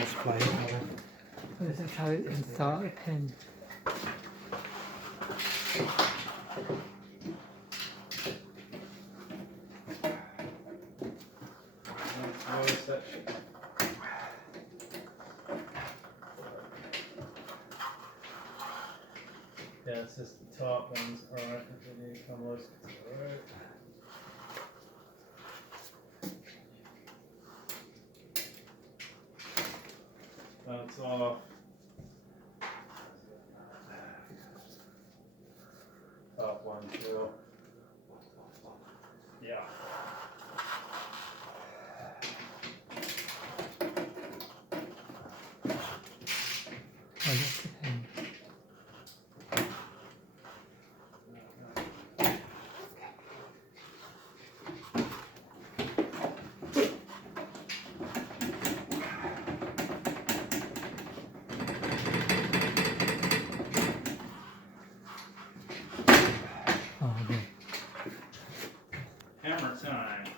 display. This is how it insert a pin. Yeah, it's just the top ones. Alright, if you need to come loose, alright. That's off. Top one too. Yeah. Oh, that's the pin. Oh, okay. Hammer time.